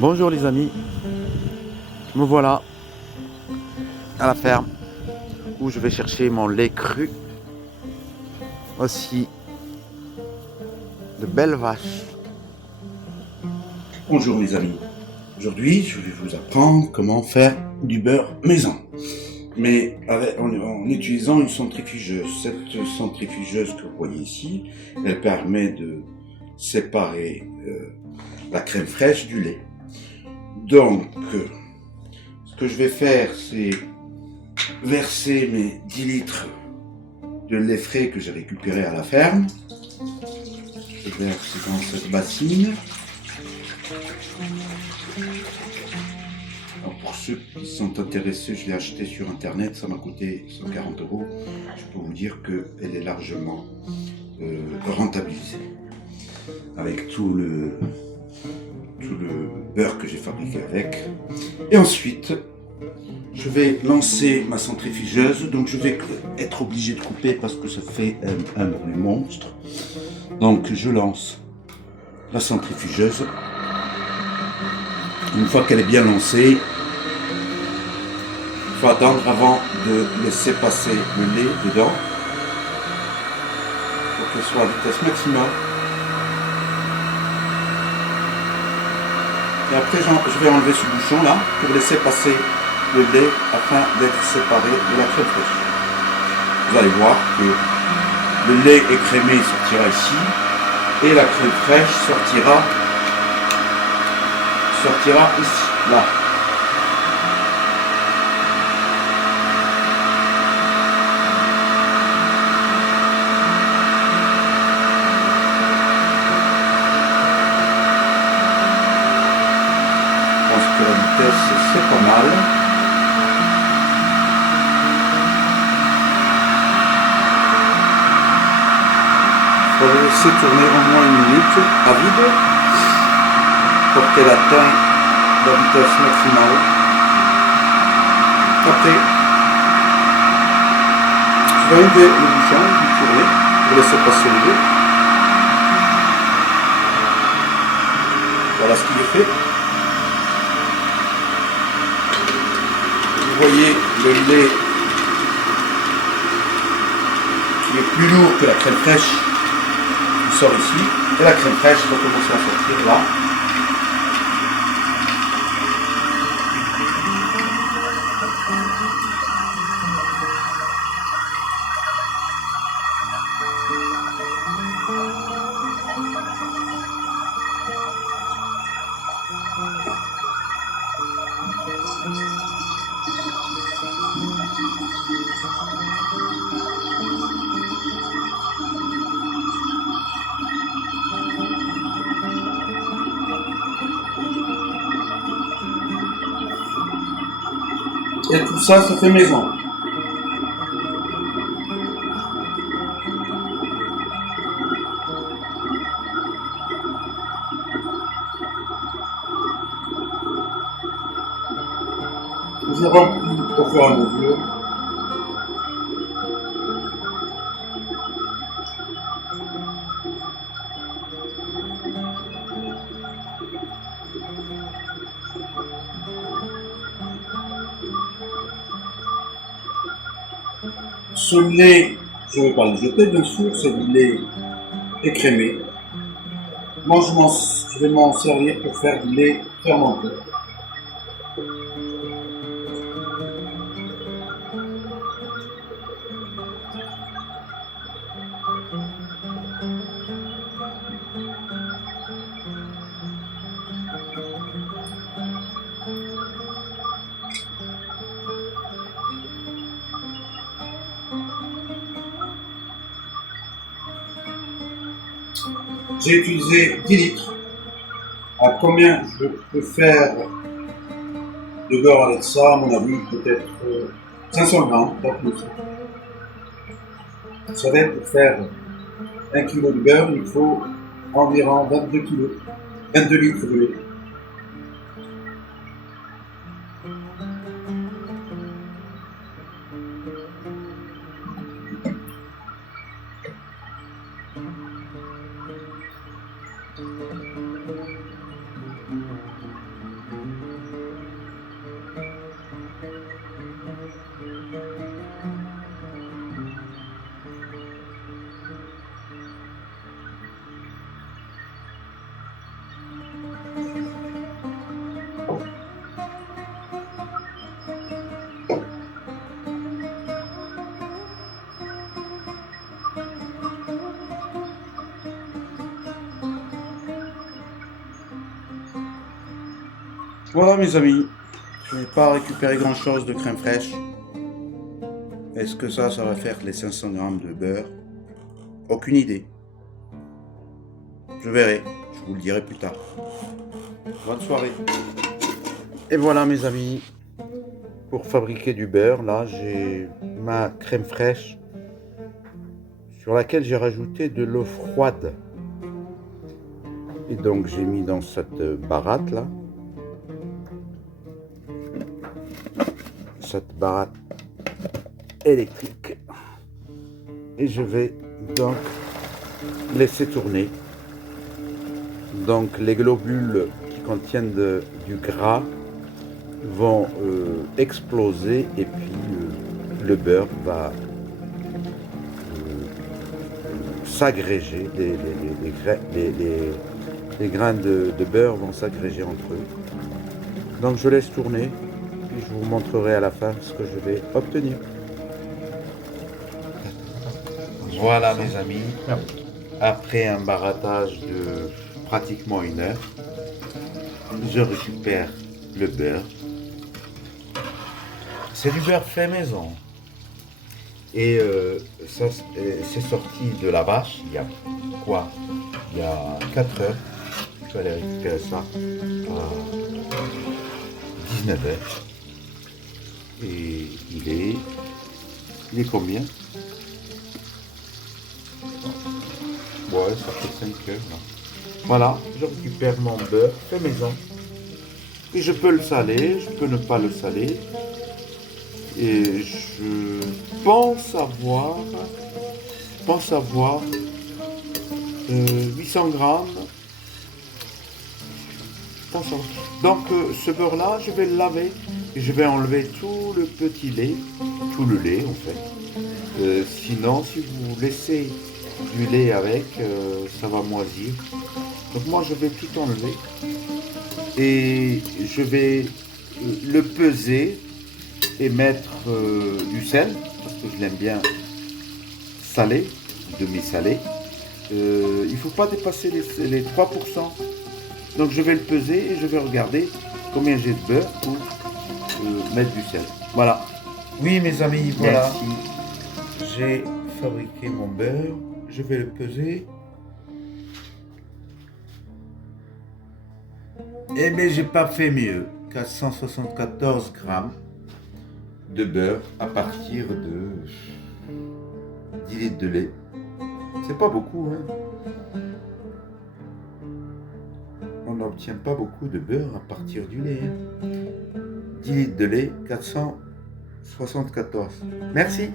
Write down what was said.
Bonjour les amis, me voilà à la ferme où je vais chercher mon lait cru. Aussi de belles vaches. Bonjour mes amis, aujourd'hui je vais vous apprendre comment faire du beurre maison, mais en utilisant une centrifugeuse. Cette centrifugeuse que vous voyez ici, elle permet de séparer la crème fraîche du lait. Donc, ce que je vais faire, c'est verser mes 10 litres de lait frais que j'ai récupéré à la ferme. Je verse dans cette bassine. Alors pour ceux qui sont intéressés, je l'ai acheté sur internet, ça m'a coûté 140 €. Je peux vous dire qu'elle est largement rentabilisée avec tout le beurre que j'ai fabriqué avec. Et ensuite, je vais lancer ma centrifugeuse. Donc je vais être obligé de couper parce que ça fait un bruit monstre. Donc je lance la centrifugeuse. Une fois qu'elle est bien lancée, il faut attendre avant de laisser passer le lait dedans pour qu'elle soit à vitesse maximale. Et après, je vais enlever ce bouchon là pour laisser passer le lait afin d'être séparé de la crème fraîche. Vous allez voir que le lait écrémé sortira ici et la crème fraîche sortira ici, là. Je pense que la vitesse, c'est pas mal. Il faut le laisser tourner au moins 1 minute à vide pour qu'elle atteigne la vitesse maximale. Après, je vais enlever le bouchon du fourneau pour laisser passer le lait. Voilà ce qui est fait. Vous voyez le lait qui est plus lourd que la crème fraîche qui sort ici. Et la crème fraîche va commencer à sortir là. Et tout ça, ça fait maison. Je remplis au fur et à mesure. Ce lait, je ne vais pas le jeter bien sûr, c'est du lait écrémé. Moi je vais m'en servir pour faire du lait fermenté. J'ai utilisé 10 litres. À combien je peux faire de beurre avec ça? À mon avis, peut-être 500 grammes, pas plus. Vous savez, pour faire 1 kg de beurre, il faut environ 22 litres de lait. Voilà mes amis, je n'ai pas récupéré grand chose de crème fraîche. Est-ce que ça va faire les 500 grammes de beurre? Aucune idée. Je verrai, je vous le dirai plus tard. Bonne soirée. Et voilà mes amis, pour fabriquer du beurre, là j'ai ma crème fraîche sur laquelle j'ai rajouté de l'eau froide. Et donc j'ai mis dans cette baratte là, cette baratte électrique, et je vais donc laisser tourner. Donc les globules qui contiennent du gras vont exploser et puis le beurre va s'agréger, les grains de beurre vont s'agréger entre eux. Donc je laisse tourner, puis je vous montrerai à la fin ce que je vais obtenir. Voilà mes amis, après un barattage de pratiquement 1 heure, je récupère le beurre. C'est du beurre fait maison. Et ça, c'est sorti de la vache il y a quoi? Il y a 4 heures. Je vais aller récupérer ça à 19 heures. Et il est combien? Ouais, ça fait 5 heures là. Voilà, je récupère mon beurre fait maison. Et je peux le saler, je peux ne pas le saler. Et je pense avoir 800 grammes. Donc ce beurre là, je vais le laver et je vais enlever tout le petit lait, tout le lait en fait. Sinon, si vous laissez du lait avec, ça va moisir. Donc moi je vais tout enlever et je vais le peser et mettre du sel, parce que je l'aime bien salé, demi-salé. Il ne faut pas dépasser les 3%. Donc je vais le peser et je vais regarder combien j'ai de beurre pour mettre du sel. Voilà. Oui mes amis, voilà. Merci. J'ai fabriqué mon beurre. Je vais le peser. Eh bien j'ai pas fait mieux. 474 grammes de beurre à partir de 10 litres de lait. C'est pas beaucoup, hein. On n'obtient pas beaucoup de beurre à partir du lait. Hein. 10 litres de lait, 474. Merci.